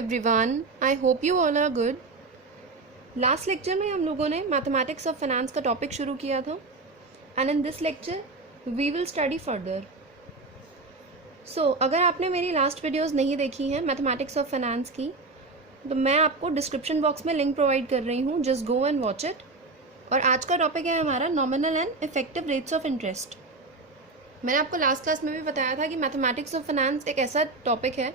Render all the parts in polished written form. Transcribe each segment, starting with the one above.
everyone, I hope you all are good. Last lecture में हम लोगों ने मैथमेटिक्स ऑफ फाइनेंस का टॉपिक शुरू किया था and in this lecture we will study further. So अगर आपने मेरी लास्ट वीडियोस नहीं देखी हैं मैथमेटिक्स ऑफ फाइनेंस की, तो मैं आपको डिस्क्रिप्शन बॉक्स में लिंक प्रोवाइड कर रही हूँ. Just go and watch it. और आज का टॉपिक है हमारा nominal and effective rates of interest. मैंने आपको लास्ट क्लास में भी बताया था कि मैथमेटिक्स ऑफ फाइनेंस एक ऐसा टॉपिक है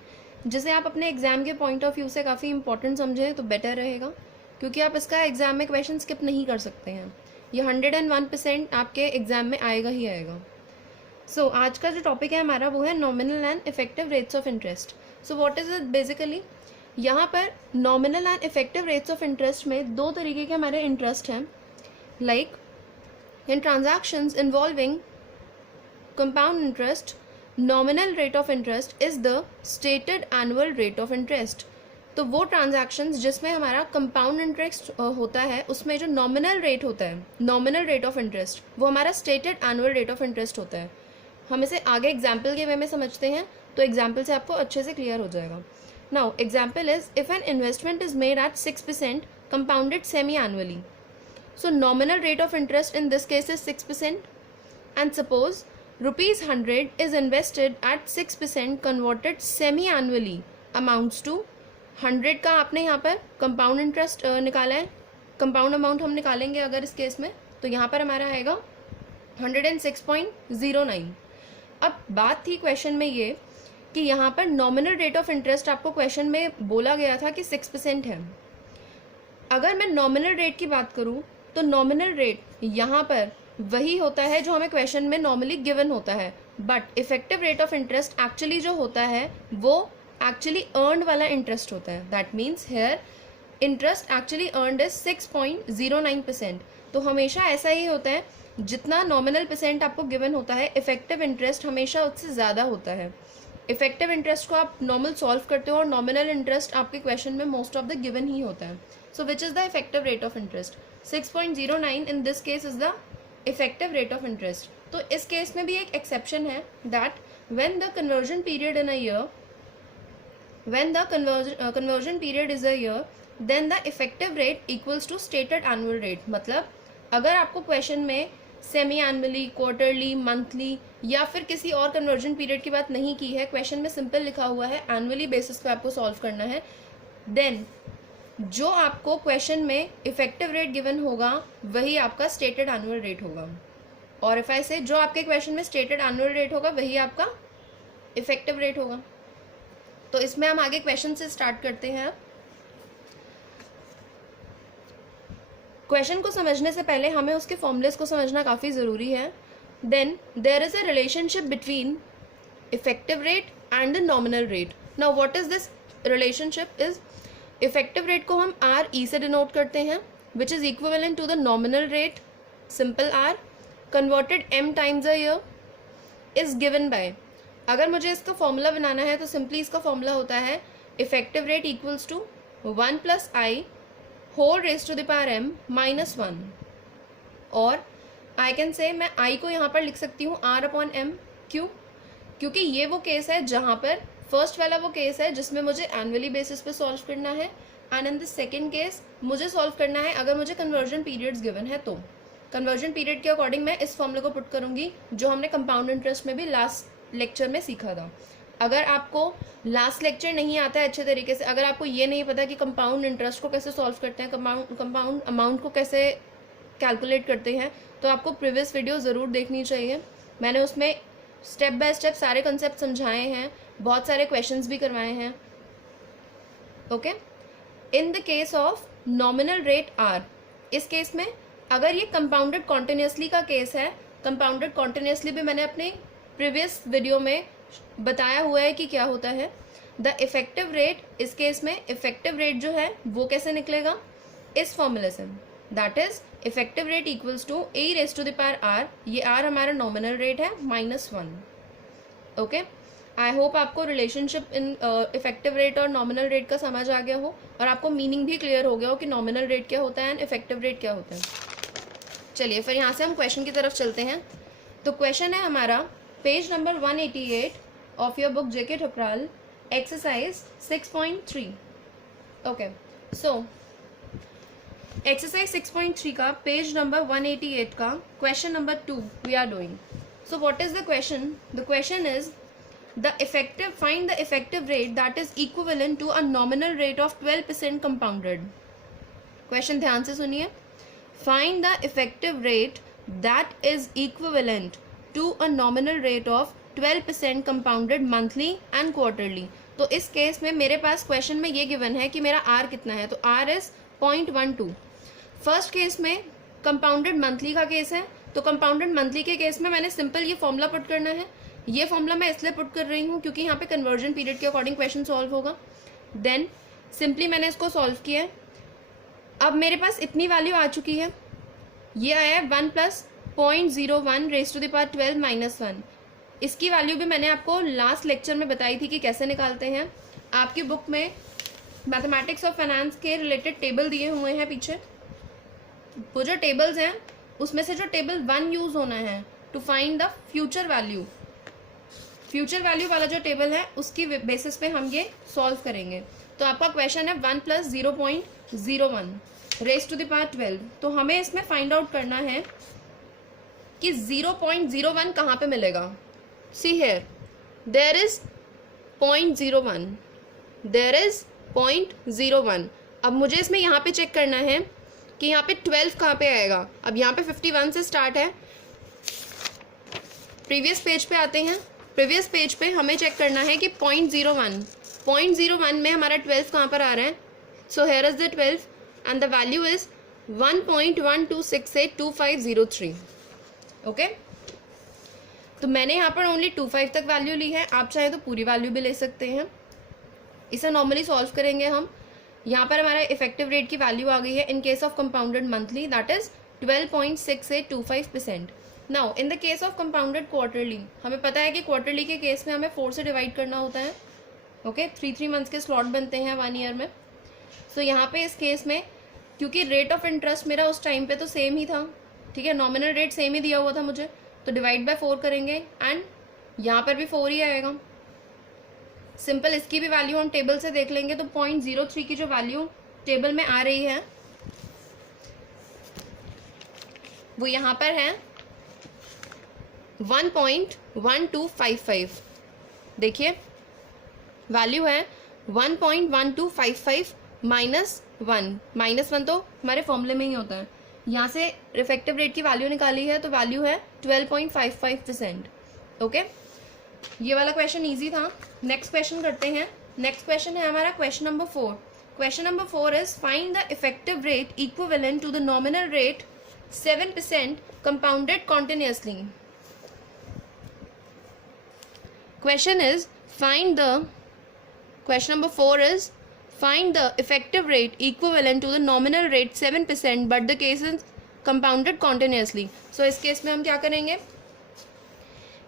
जिसे आप अपने एग्जाम के पॉइंट ऑफ व्यू से काफ़ी इंपॉर्टेंट समझें तो बेटर रहेगा, क्योंकि आप इसका एग्जाम में क्वेश्चन स्किप नहीं कर सकते हैं. ये 101% आपके एग्जाम में आएगा ही आएगा. सो आज का जो टॉपिक है हमारा वो है nominal and effective rates of interest. So what is it basically. यहाँ पर nominal and effective rates of interest में दो तरीके के हमारे इंटरेस्ट हैं. Like in transactions involving compound interest, nominal rate of interest is the stated annual rate of interest. तो वो ट्रांजैक्शंस जिसमें हमारा कंपाउंड इंटरेस्ट होता है उसमें जो नॉमिनल रेट होता है, नॉमिनल रेट ऑफ इंटरेस्ट, वो हमारा stated annual rate of interest होता है. हम इसे आगे एग्जाम्पल के वे में समझते हैं तो एग्जाम्पल से आपको अच्छे से क्लियर हो जाएगा. Now example is if an investment is made at 6% compounded semi annually. So nominal rate of interest in this case is 6%. And suppose rupees 100 is invested at 6% converted semi-annually amounts to 100 का आपने यहाँ पर compound interest निकाला है. Compound amount हम निकालेंगे अगर इस केस में तो यहाँ पर हमारा आएगा 106.09. अब बात थी क्वेश्चन में ये कि यहाँ पर नॉमिनल रेट ऑफ इंटरेस्ट आपको क्वेश्चन में बोला गया था कि 6% है. अगर मैं नॉमिनल रेट की बात करूँ तो नॉमिनल रेट यहाँ पर वही होता है जो हमें क्वेश्चन में नॉर्मली गिवन होता है, but effective rate of interest actually जो होता है वो एक्चुअली अर्नड वाला इंटरेस्ट होता है. That means here interest actually earned is 6.09%. तो हमेशा ऐसा ही होता है, जितना नॉमिनल परसेंट आपको गिवन होता है इफेक्टिव इंटरेस्ट हमेशा उससे ज़्यादा होता है. इफेक्टिव इंटरेस्ट को आप नॉर्मल सॉल्व करते हो और नॉमिनल इंटरेस्ट आपके क्वेश्चन में मोस्ट ऑफ द गिवन ही होता है. So which is the effective rate of interest. 6.09 in this case is the effective rate of interest. तो इस केस में भी एक एक्सेप्शन है that when the conversion period in a year, when the conversion period is a year, then the effective rate equals to stated annual rate. मतलब अगर आपको question में सेमी एनुअली, क्वार्टरली, मंथली या फिर किसी और कन्वर्जन पीरियड की बात नहीं की है, क्वेश्चन में सिंपल लिखा हुआ है एनुअली बेसिस पे आपको सॉल्व करना है, देन जो आपको क्वेश्चन में इफेक्टिव रेट गिवन होगा वही आपका स्टेटेड एनुअल रेट होगा. और इफ आई से जो आपके क्वेश्चन में स्टेटेड एनुअल रेट होगा वही आपका इफेक्टिव रेट होगा. तो इसमें हम आगे क्वेश्चन से स्टार्ट करते हैं. क्वेश्चन को समझने से पहले हमें उसके फॉर्मूलेस को समझना काफ़ी ज़रूरी है. Then there is a relationship between effective rate and the nominal rate. Now what is this relationship is, effective rate को हम आर ई से डिनोट करते हैं which is equivalent to the nominal rate, simple R, converted M times a year is given by. अगर मुझे इसका formula बनाना है तो सिंपली इसका फॉर्मूला होता है effective rate equals to 1 + i whole raise to the power m - 1. और I can say मैं i को यहाँ पर लिख सकती हूँ r/m. क्यों? क्योंकि ये वो केस है जहाँ पर फर्स्ट वाला वो केस है जिसमें मुझे एनुअली बेसिस पे सॉल्व करना है, and in the second case मुझे सॉल्व करना है अगर मुझे कन्वर्जन पीरियड्स गिवन है. तो कन्वर्जन पीरियड के अकॉर्डिंग मैं इस फॉर्मूले को पुट करूंगी जो हमने कंपाउंड इंटरेस्ट में भी लास्ट लेक्चर में सीखा था. अगर आपको लास्ट लेक्चर नहीं आता है अच्छे तरीके से, अगर आपको ये नहीं पता कि कंपाउंड इंटरेस्ट को कैसे सॉल्व करते हैं, कंपाउंड अमाउंट को कैसे कैलकुलेट करते हैं, तो आपको प्रीवियस वीडियो ज़रूर देखनी चाहिए. मैंने उसमें स्टेप बाय स्टेप सारे कंसेप्ट समझाए हैं, बहुत सारे क्वेश्चंस भी करवाए हैं. Okay. In the case of nominal rate R, इस केस में अगर ये कंपाउंडेड कॉन्टिन्यूसली का केस है, कंपाउंडेड कॉन्टिन्यूसली भी मैंने अपने प्रीवियस वीडियो में बताया हुआ है कि क्या होता है. द इफेक्टिव रेट, इस केस में इफेक्टिव रेट जो है वो कैसे निकलेगा, इस फॉर्मूले से, that is effective rate equals to e raise to the power R. ये आर हमारा नॉमिनल रेट है -1. ओके. आई होप आपको रिलेशनशिप इन इफेक्टिव रेट और नॉमिनल रेट का समझ आ गया हो और आपको मीनिंग भी क्लियर हो गया हो कि नॉमिनल रेट क्या होता है एंड इफेक्टिव रेट क्या होता है. चलिए फिर यहाँ से हम क्वेश्चन की तरफ चलते हैं. तो क्वेश्चन है हमारा page number 188 of your book JK Thukral, exercise 6.3. Okay, so exercise 6.3 का पेज नंबर 188 का question number 2 we are doing. So what is the question? The question is find the effective rate that is equivalent to a nominal rate of 12% compounded. Question ध्यान से सुनिए. Find the effective rate that is equivalent to a nominal rate of 12% compounded monthly and quarterly. तो इस case में मेरे पास question में ये given है कि मेरा R कितना है, तो R इज 0.12. फर्स्ट केस में कंपाउंडेड मंथली का केस है, तो कंपाउंडेड मंथली के केस में मैंने सिंपल ये फॉर्मूला पुट करना है. ये फॉर्मूला मैं इसलिए पुट कर रही हूँ क्योंकि यहाँ पे कन्वर्जन पीरियड के अकॉर्डिंग क्वेश्चन सॉल्व होगा. देन सिंपली मैंने इसको सॉल्व किया है. अब मेरे पास इतनी वैल्यू आ चुकी है. ये आया है 1 + 0.01 रेज़ टू द पावर 12 - 1. इसकी वैल्यू भी मैंने आपको लास्ट लेक्चर में बताई थी कि कैसे निकालते हैं. आपकी बुक में मैथमेटिक्स और फाइनेंस के रिलेटेड टेबल दिए हुए हैं पीछे. वो जो टेबल्स हैं उसमें से जो टेबल 1 यूज़ होना है to find the future value, future value वाला जो टेबल है उसकी बेसिस पे हम ये सॉल्व करेंगे. तो आपका क्वेश्चन है 1 + 0.01 रेज़ टू द पावर 12. तो हमें इसमें फाइंड आउट करना है कि 0.01 कहाँ पे मिलेगा. See here there is 0.01, there is 0.01. अब मुझे इसमें यहाँ पे चेक करना है कि यहाँ पे 12 कहाँ पे आएगा. अब यहाँ पे 51 से स्टार्ट है. प्रीवियस पेज पे आते हैं. प्रीवियस पेज पे हमें चेक करना है कि 0.01 में हमारा 12 कहाँ पर आ रहा है. So here is the 12 and the value is 1.12682503. Okay, तो मैंने यहाँ पर ओनली 25 तक वैल्यू ली है. आप चाहे तो पूरी वैल्यू भी ले सकते हैं. इसे नॉर्मली सॉल्व करेंगे हम. यहाँ पर हमारा इफेक्टिव रेट की वैल्यू आ गई है इन case of compounded monthly, that is 12.6825%. Now in the case of compounded quarterly, हमें पता है कि क्वार्टरली के केस में हमें 4 से डिवाइड करना होता है. ओके, 3 मंथ्स के स्लॉट बनते हैं 1 ईयर में. सो यहाँ पे इस केस में क्योंकि रेट ऑफ इंटरेस्ट मेरा उस टाइम पे तो सेम ही था, ठीक है, नॉमिनल रेट सेम ही दिया हुआ था मुझे, तो डिवाइड बाय 4 करेंगे एंड यहाँ पर भी 4 ही आएगा. सिंपल इसकी भी वैल्यू हम टेबल से देख लेंगे. तो 0.03 की जो वैल्यू टेबल में आ रही है वो यहाँ पर है 1.1255. देखिए वैल्यू है 1.1255 -1. -1 तो हमारे फॉर्मूले में ही होता है. यहाँ से इफेक्टिव रेट की वैल्यू निकाली है तो वैल्यू है 12.55%. ओके, ये वाला क्वेश्चन इजी था. नेक्स्ट क्वेश्चन करते हैं. नेक्स्ट क्वेश्चन है हमारा question number 4. Question number 4 is find the effective rate equivalent to the nominal rate 7% compounded continuously. Question number 4 is find the effective rate equivalent to the nominal rate 7% but the case is compounded continuously. So इस case में हम क्या करेंगे?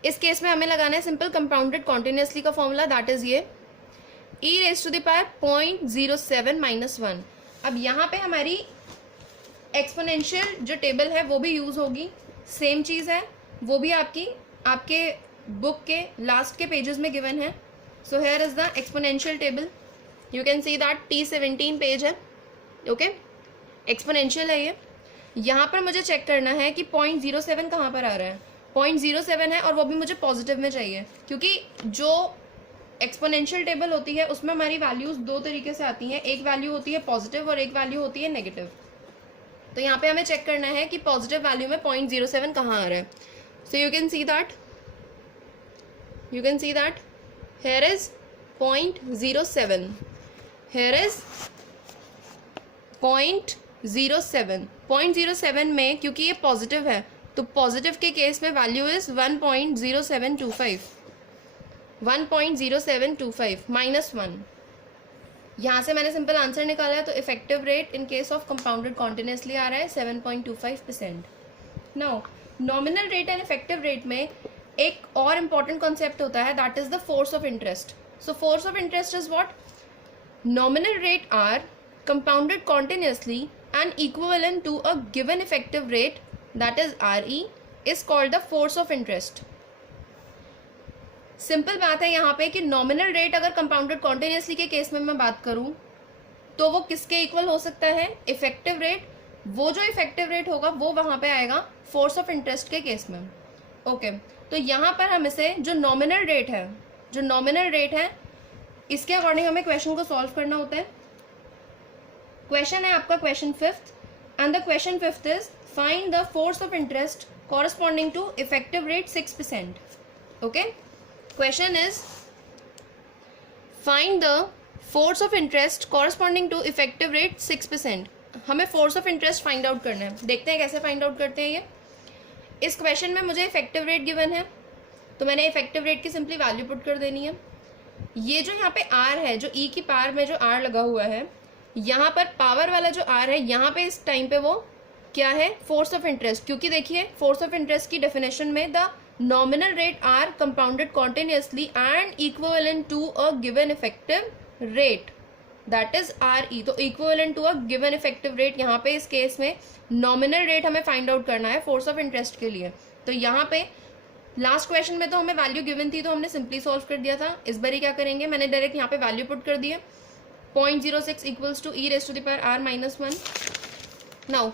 इस case में हमें लगाना है सिंपल कंपाउंडेड कॉन्टिन्यूसली का फॉर्मूला, दैट इज ये e⁻⁻⁷ -1. अब यहाँ पे हमारी एक्सपोनेंशियल जो टेबल है वो भी यूज होगी. सेम चीज़ है, वो भी आपके बुक के लास्ट के पेजेस में गिवन है. So here is the exponential table. You can see that T17 page है. ओके, एक्सपोनेंशियल है ये. यहाँ पर मुझे चेक करना है कि 0.07 कहाँ पर आ रहा है. 0.07 है और वो भी मुझे पॉजिटिव में चाहिए क्योंकि जो एक्सपोनेंशियल टेबल होती है उसमें हमारी वैल्यूज 2 तरीके से आती हैं. एक वैल्यू होती है पॉजिटिव और एक वैल्यू होती है नेगेटिव. तो यहाँ पे हमें चेक करना है कि पॉजिटिव वैल्यू में 0.07 कहाँ आ रहा है. So you can see that here is 0.07, here is 0.07. 0.07 में क्योंकि ये पॉजिटिव है तो पॉजिटिव के केस में वैल्यू इज 1.0725 -1. यहाँ से मैंने सिंपल आंसर निकाला है. तो effective rate in case of compounded continuously आ रहा है 7.25%. Now nominal rate and effective rate में एक और इम्पॉर्टेंट कॉन्सेप्ट होता है, that is the force of interest. So force of interest is what? Nominal rate R compounded continuously and equivalent to a given effective rate, that is RE, is called the force of interest. Simple बात है यहाँ पे कि nominal rate अगर compounded continuously के case में मैं बात करूँ तो वो किसके इक्वल हो सकता है? Effective rate. वो जो इफेक्टिव रेट होगा वो वहां पे आएगा फोर्स ऑफ इंटरेस्ट के केस में। ओके, तो यहाँ पर हम इसे जो नॉमिनल रेट है इसके अकॉर्डिंग हमें क्वेश्चन को सॉल्व करना होता है। क्वेश्चन है आपका question 5th, and the question 5th is find the force of interest corresponding to effective rate 6%. Okay, question is find the force of interest corresponding to effective rate 6%. हमें force of interest find out करना है। देखते हैं कैसे find out करते हैं ये। इस क्वेश्चन में मुझे इफेक्टिव रेट गिवन है, तो मैंने इफेक्टिव रेट की सिंपली वैल्यू पुट कर देनी है। ये जो यहाँ पे आर है, जो ई की पावर में जो आर लगा हुआ है, यहाँ पर पावर वाला जो आर है, यहाँ पे इस टाइम पे वो क्या है? Force of interest. क्योंकि देखिए फोर्स ऑफ इंटरेस्ट की डेफिनेशन में the nominal rate R compounded continuously and equivalent to a given effective rate, that is R E. तो equivalent to a given effective rate, यहाँ पे इस केस में nominal rate हमें फाइंड आउट करना है फोर्स ऑफ इंटरेस्ट के लिए। तो यहाँ पे लास्ट क्वेश्चन में तो हमें वैल्यू गिवन थी तो हमने सिंपली सॉल्व कर दिया था। इस बार क्या करेंगे, मैंने डायरेक्ट यहाँ पे वैल्यू पुट कर दिया 0.06 equals to E raise to the power R minus 1। Now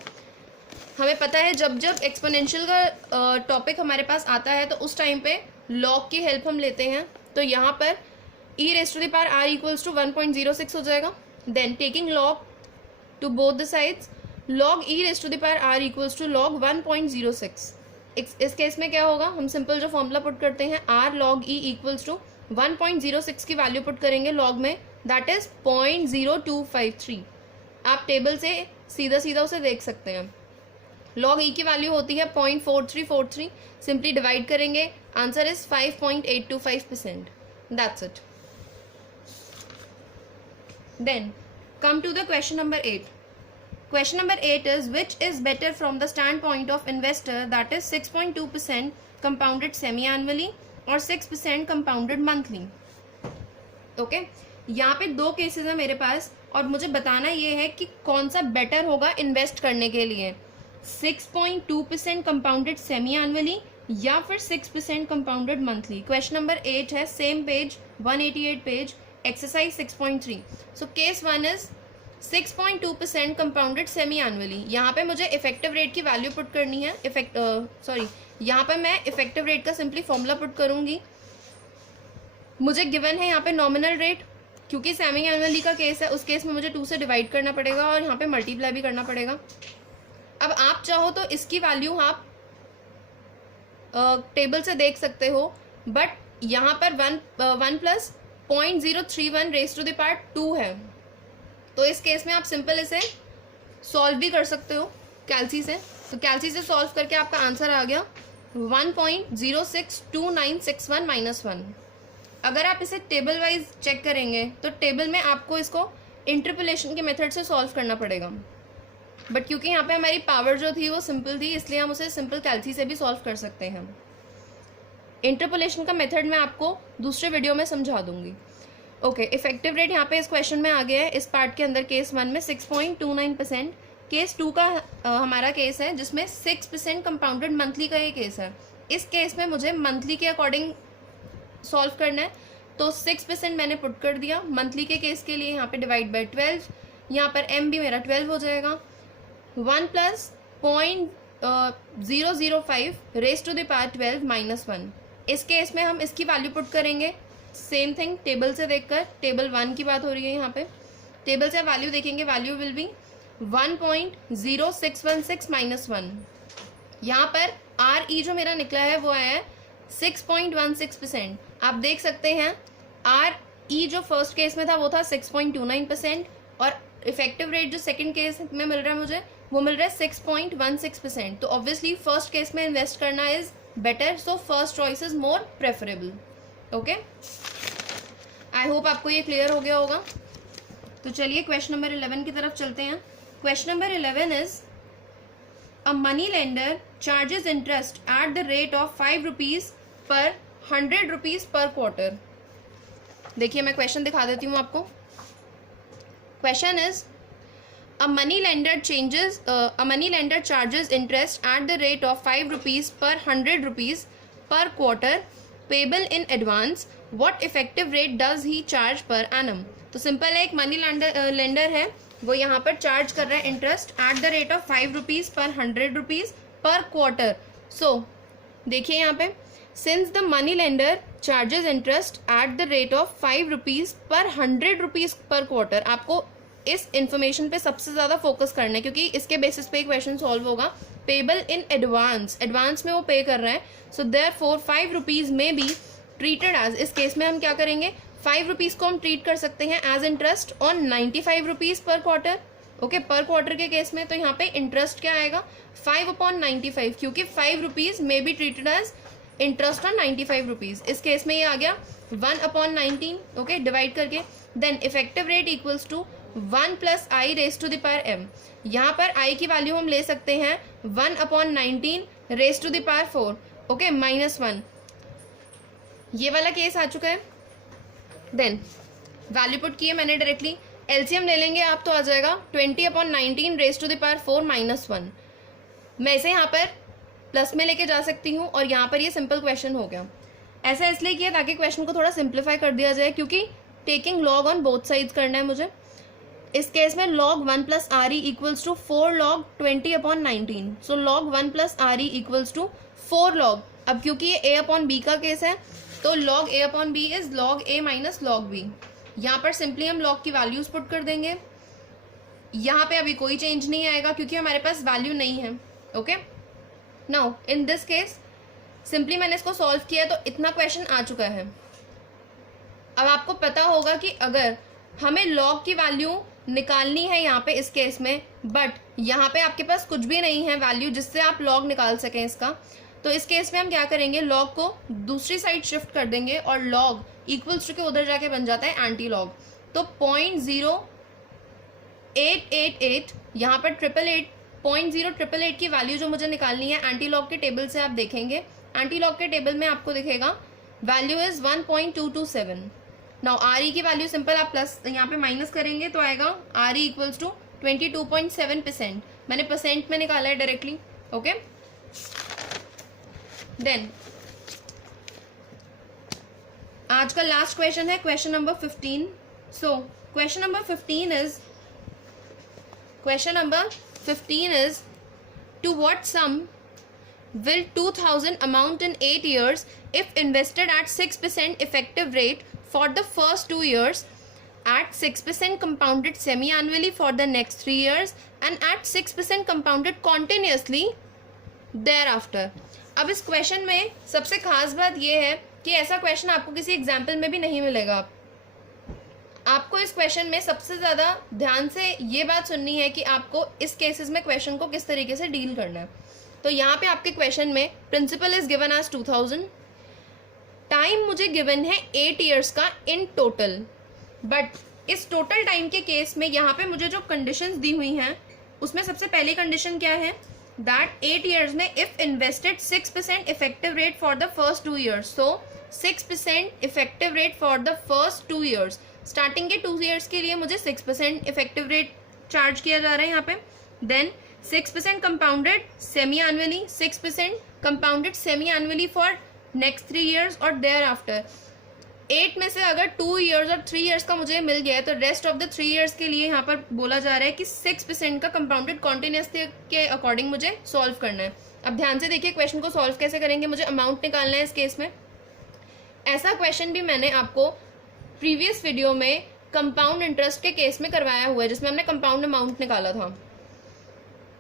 हमें पता है जब जब एक्सपोनेंशियल का टॉपिक हमारे पास आता है तो उस टाइम पे लॉग की हेल्प हम लेते हैं। तो यहाँ पर e raise to the power r equals to 1.06 हो जाएगा। Then taking log to both the sides, log e raise to the power r equals to log 1.06। इस केस में क्या होगा, हम सिंपल जो फॉर्मूला पुट करते हैं r log e equals to 1.06 की वैल्यू पुट करेंगे लॉग में, दैट इज 0.0253। आप टेबल से सीधा सीधा उसे देख सकते हैं। log e की वैल्यू होती है 0.4343, सिंपली डिवाइड करेंगे, answer is 5.825%। That's it. Then come to the question number 8। Question number 8 is which is better from the standpoint of investor, that is 6.2% compounded semi annually और 6% compounded monthly. Okay, यहाँ पे दो cases है मेरे पास और मुझे बताना ये है कि कौन सा बेटर होगा इन्वेस्ट करने के लिए, 6.2% कंपाउंडेड सेमी एनुअली या फिर 6% कंपाउंडेड मंथली। क्वेश्चन नंबर 8 है, same page 188 page, exercise 6.3। So case 1 is 6.2% compounded semi annually. यहाँ पे मुझे इफेक्टिव रेट की वैल्यू पुट करनी है। यहाँ पे मैं इफेक्टिव रेट का सिंपली फॉर्मूला पुट करूंगी। मुझे गिवन है यहाँ पे नॉमिनल रेट, क्योंकि सेमी एनुअली का केस है उस केस में मुझे 2 से डिवाइड करना पड़ेगा और यहाँ पे मल्टीप्लाई भी करना पड़ेगा। अब आप चाहो तो इसकी वैल्यू आप टेबल से देख सकते हो, बट यहाँ पर 1 plus 0.031 raise to the power 2 है, तो इस केस में आप सिंपल इसे सॉल्व भी कर सकते हो कैलसी से। तो कैलसी से सॉल्व करके आपका आंसर आ गया 1.062961 माइनस 1। अगर आप इसे टेबल वाइज चेक करेंगे तो टेबल में आपको इसको इंटरपोलेशन के मेथड से सॉल्व करना पड़ेगा, बट क्योंकि यहाँ पे हमारी पावर जो थी वो सिंपल थी, इसलिए हम उसे सिंपल कैलसी से भी सॉल्व कर सकते हैं। इंटरपोलेशन का मेथड मैं आपको दूसरे वीडियो में समझा दूंगी। ओके, इफेक्टिव रेट यहाँ पे इस क्वेश्चन में आ गया है। इस पार्ट के अंदर केस 1 में 6.29%, केस 2 का हमारा केस है जिसमें 6% कंपाउंडेड मंथली का ये केस है। इस केस में मुझे मंथली के अकॉर्डिंग सॉल्व करना है, तो 6% मैंने पुट कर दिया मंथली के केस के लिए। यहाँ पे डिवाइड बाई 12, यहाँ पर m भी मेरा 12 हो जाएगा। 1 plus 0.005 raise to the power 12 minus 1। इस केस में हम इसकी वैल्यू पुट करेंगे, सेम थिंग टेबल से देखकर। टेबल 1 की बात हो रही है यहाँ पे, टेबल से वैल्यू देखेंगे, वैल्यू विल बी 1.0616 माइनस 1। यहाँ पर आर ई जो मेरा निकला है वो आया है 6.16%। आप देख सकते हैं आर ई जो फर्स्ट केस में था वो था 6.29% और इफेक्टिव रेट जो सेकंड केस में मिल रहा है मुझे वो मिल रहा है 6.16%। तो ऑब्वियसली फर्स्ट केस में इन्वेस्ट करना is better, so first choice is more preferable. Okay, I hope आपको ये क्लियर हो गया होगा। तो चलिए क्वेश्चन नंबर 11 की तरफ चलते हैं। Question number 11 is a money lender charges interest at the rate of 5 rupees per 100 rupees per quarter. देखिए मैं क्वेश्चन दिखा देती हूँ आपको। Question is a money lender charges interest at the rate of 5 rupees per 100 rupees per quarter payable in advance. What effective rate does he charge per annum? तो simple है, एक money lender है, वो यहाँ पर चार्ज कर रहा है interest at the rate of 5 rupees पर 100 रुपीज़ पर क्वार्टर. सो देखिए यहाँ पे, since the money lender charges interest at the rate of 5 rupees पर 100 रुपीज़ पर क्वार्टर, आपको इस इंफॉर्मेशन पे सबसे ज़्यादा फोकस करना है क्योंकि इसके बेसिस पे क्वेश्चन सॉल्व होगा. पेबल इन एडवांस, एडवांस में वो पे कर रहा है. सो देयरफॉर 5 रुपीज़ में बी ट्रीटेड एज, इस केस में हम क्या करेंगे, 5 रुपीज़ को हम ट्रीट कर सकते हैं एज इंटरेस्ट ऑन 95 रुपीज़ पर क्वार्टर. ओके, पर क्वार्टर के केस में तो यहाँ पे इंटरेस्ट क्या आएगा, 5/95, क्योंकि 5 रुपीज़ में be treated as interest on 95 rupees. इस केस में ये आ गया 1/19. ओके, डिवाइड करके then effective rate equals to 1 + i raise to the power m. यहाँ पर i की वैल्यू हम ले सकते हैं 1/19 raise to the power 4. Okay, -1. ये वाला केस आ चुका है. देन वैल्यू पुट किए मैंने डायरेक्टली, एलसीएम ले लेंगे आप तो आ जाएगा 20/19 रेज टू द पावर 4 -1. मैं इसे यहाँ पर प्लस में लेके जा सकती हूँ और यहाँ पर ये सिंपल क्वेश्चन हो गया. ऐसा इसलिए किया ताकि क्वेश्चन को थोड़ा सिंप्लीफाई कर दिया जाए, क्योंकि taking log on both sides करना है मुझे. इस केस में log 1 + re equals to 4 log 20/19. So log 1 + re equals to 4 log. अब क्योंकि ये a/b का केस है तो log a/b is log a - log b. यहाँ पर सिंपली हम log की वैल्यूज पुट कर देंगे. यहाँ पे अभी कोई चेंज नहीं आएगा क्योंकि हमारे पास वैल्यू नहीं है. Okay, now in this case simply मैंने इसको सॉल्व किया तो इतना क्वेश्चन आ चुका है. अब आपको पता होगा कि अगर हमें log की वैल्यू निकालनी है यहाँ पे इस केस में, बट यहाँ पे आपके पास कुछ भी नहीं है वैल्यू जिससे आप log निकाल सकें इसका, तो इस केस में हम क्या करेंगे, log को दूसरी साइड शिफ्ट कर देंगे और log इक्वल्स टू के उधर जाके बन जाता है एंटी लॉग. तो 0.0888 यहाँ पर 0.0888 की वैल्यू जो मुझे निकालनी है एंटी लॉग के टेबल से आप देखेंगे. एंटी लॉग के टेबल में आपको दिखेगा value is 1.227. Now R E की वैल्यू सिंपल आप प्लस यहाँ पे माइनस करेंगे तो आएगा आर ई इक्वल्स टू 22.7%. मैंने परसेंट में निकाला है डायरेक्टली. ओके, देन आज का लास्ट क्वेश्चन है question number 15. So question number 15 is to what sum will 2000 amount in 8 years if invested at 6% effective rate for the first 2 years, at 6% compounded semi-annually for the next 3 years and at 6% compounded continuously thereafter. अब इस question में सबसे खास बात यह है कि ऐसा क्वेश्चन आपको किसी एग्जाम्पल में भी नहीं मिलेगा. आपको इस क्वेश्चन में सबसे ज़्यादा ध्यान से ये बात सुननी है कि आपको इस केसेस में क्वेश्चन को किस तरीके से डील करना है. तो यहाँ पे आपके क्वेश्चन में principal is given as 2000. Time मुझे गिवन है 8 ईयर्स का इन टोटल, बट इस टोटल टाइम के केस में यहाँ पे मुझे जो कंडीशंस दी हुई हैं उसमें सबसे पहली कंडीशन क्या है, दैट 8 ईयर्स में if invested 6% effective rate for the first 2 years. So 6% effective rate for the first 2 years. Starting के 2 ईयर्स के लिए मुझे 6% इफेक्टिव रेट चार्ज किया जा रहा है यहाँ पे. Then 6% compounded semi-annually, 6% compounded semi-annually for next 3 years और thereafter. 8 में से अगर 2 years और 3 years का मुझे मिल गया है तो रेस्ट ऑफ द 3 years के लिए यहाँ पर बोला जा रहा है कि 6% का कंपाउंडेड कॉन्टिन्यूसली के अकॉर्डिंग मुझे सॉल्व करना है. अब ध्यान से देखिए क्वेश्चन को सॉल्व कैसे करेंगे. मुझे अमाउंट निकालना है इस केस में. ऐसा क्वेश्चन भी मैंने आपको प्रीवियस वीडियो में कंपाउंड इंटरेस्ट के केस में करवाया हुआ है जिसमें हमने कंपाउंड अमाउंट निकाला था.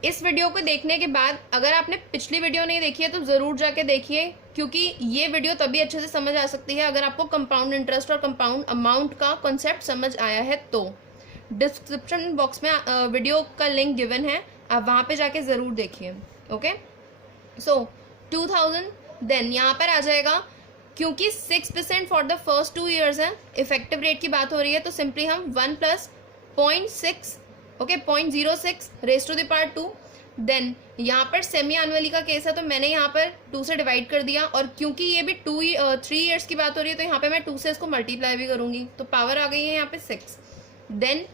इस वीडियो को देखने के बाद अगर आपने पिछली वीडियो नहीं देखी है तो ज़रूर जाके देखिए, क्योंकि ये वीडियो तभी अच्छे से समझ आ सकती है अगर आपको कंपाउंड इंटरेस्ट और कंपाउंड अमाउंट का कॉन्सेप्ट समझ आया है. तो डिस्क्रिप्शन बॉक्स में वीडियो का लिंक गिवन है, आप वहाँ पे जाके ज़रूर देखिए. ओके, सो 2000 देन यहाँ पर आ जाएगा क्योंकि 6% फॉर द फर्स्ट 2 ईयर्स है, इफेक्टिव रेट की बात हो रही है तो सिंपली हम 1 + 0.6 okay 0.06 raise to the power 2. Then यहाँ पर सेमी एनुअली का केस है तो मैंने यहाँ पर 2 से डिवाइड कर दिया और क्योंकि ये भी 3 ईयर्स की बात हो रही है तो यहाँ पे मैं 2 से इसको मल्टीप्लाई भी करूँगी तो पावर आ गई है यहाँ पे 6. देन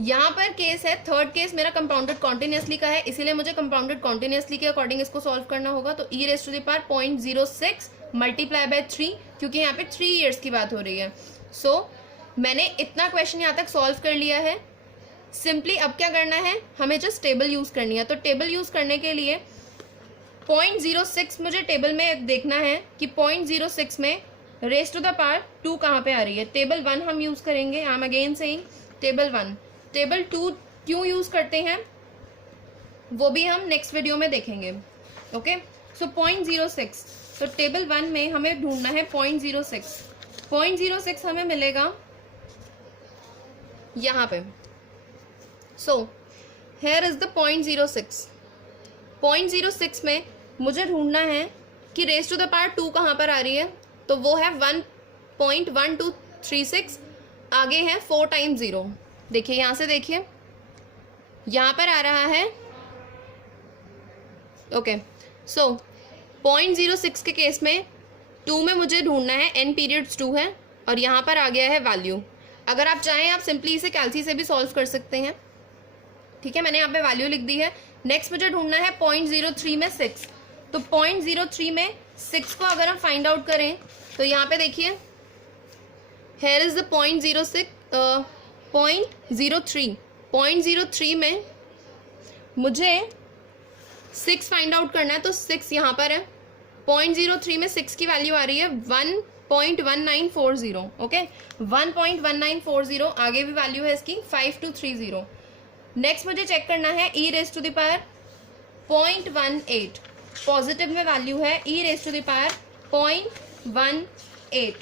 यहाँ पर केस है थर्ड केस मेरा कंपाउंडेड कॉन्टिन्यूसली का है, इसीलिए मुझे कंपाउंडेड कॉन्टिन्यूसली के अकॉर्डिंग इसको सॉल्व करना होगा. तो E raise to the power 0.06 multiply by 3 क्योंकि यहाँ पे 3 ईयर्स की बात हो रही है. सो मैंने इतना क्वेश्चन यहाँ तक सॉल्व कर लिया है। सिंपली अब क्या करना है, हमें जस्ट टेबल यूज़ करनी है। तो टेबल यूज़ करने के लिए 0.06 मुझे टेबल में देखना है कि 0.06 में रेज टू द पावर 2 कहाँ पे आ रही है। टेबल 1 हम यूज़ करेंगे। I am again saying table 1। Table 2 क्यों यूज़ करते हैं वो भी हम नेक्स्ट वीडियो में देखेंगे। ओके, सो 0.06, तो टेबल 1 में हमें ढूंढना है 0.06। 0.06 हमें मिलेगा यहाँ पे। So here is the 0.06। 0.06 में मुझे ढूंढना है कि रेज टू द पावर 2 कहाँ पर आ रही है, तो वो है 1.1236, आगे है 4 टाइम्स 0। देखिए यहाँ से, देखिए यहाँ पर आ रहा है। ओके, सो 0.06 के केस में 2 में मुझे ढूंढना है, n पीरियड्स 2 है और यहाँ पर आ गया है वैल्यू। अगर आप चाहें आप सिंपली इसे कैलसी से भी सॉल्व कर सकते हैं। ठीक है, मैंने यहाँ पे वैल्यू लिख दी है। नेक्स्ट मुझे ढूंढना है 0.03 में 6। तो 0.03 में 6 को अगर हम फाइंड आउट करें तो यहाँ पे देखिए हेयर इज द 0.03 में मुझे 6 फाइंड आउट करना है। तो 6 यहाँ पर है। 0.03 में 6 की वैल्यू आ रही है 1.1940। ओके, 1.1940, आगे भी वैल्यू है इसकी 5230। नेक्स्ट मुझे चेक करना है e raise to the power 0.18। Positive में वैल्यू है e raise to the power 0.18।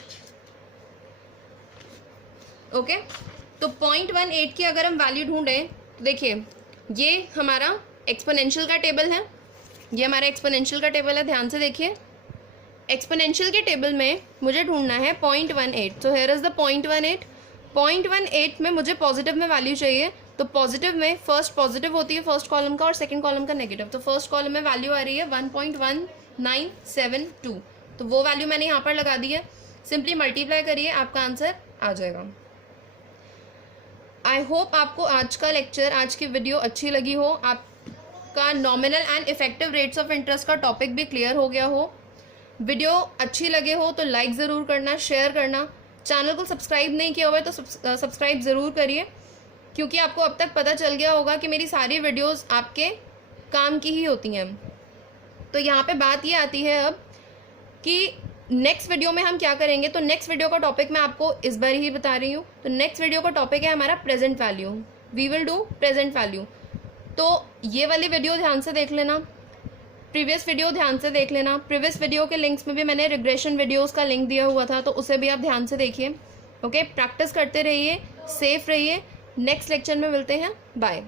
Okay, तो 0.18 की अगर हम वैल्यू ढूंढें तो देखिए ये हमारा एक्सपोनेंशियल का टेबल है। ये हमारा एक्सपोनेंशियल का टेबल है, ध्यान से देखिए। एक्सपोनेंशियल के टेबल में मुझे ढूंढना है 0.18। तो हेयर इज द 0.18। 0.18 में मुझे पॉजिटिव में वैल्यू चाहिए। तो पॉजिटिव में फर्स्ट पॉजिटिव होती है फर्स्ट कॉलम का और सेकंड कॉलम का नेगेटिव। तो फर्स्ट कॉलम में वैल्यू आ रही है 1.1972। तो वो वैल्यू मैंने यहाँ पर लगा दी है। सिंपली मल्टीप्लाई करिए, आपका आंसर आ जाएगा। आई होप आपको आज का लेक्चर, आज की वीडियो अच्छी लगी हो। आपका nominal and effective rates of interest का टॉपिक भी क्लियर हो गया हो। वीडियो अच्छी लगे हो तो लाइक ज़रूर करना, शेयर करना। चैनल को सब्सक्राइब नहीं किया हुआ है तो सब्सक्राइब ज़रूर करिए, क्योंकि आपको अब तक पता चल गया होगा कि मेरी सारी वीडियोस आपके काम की ही होती हैं। तो यहाँ पे बात ये आती है अब कि नेक्स्ट वीडियो में हम क्या करेंगे। तो नेक्स्ट वीडियो का टॉपिक मैं आपको इस बार ही बता रही हूँ। तो नेक्स्ट वीडियो का टॉपिक है हमारा present value. We will do present value. तो ये वाली वीडियो ध्यान से देख लेना, प्रीवियस वीडियो ध्यान से देख लेना। प्रीवियस वीडियो के लिंक्स में भी मैंने रिग्रेशन वीडियोस का लिंक दिया हुआ था, तो उसे भी आप ध्यान से देखिए। ओके, प्रैक्टिस करते रहिए, सेफ रहिए। नेक्स्ट लेक्चर में मिलते हैं, बाय।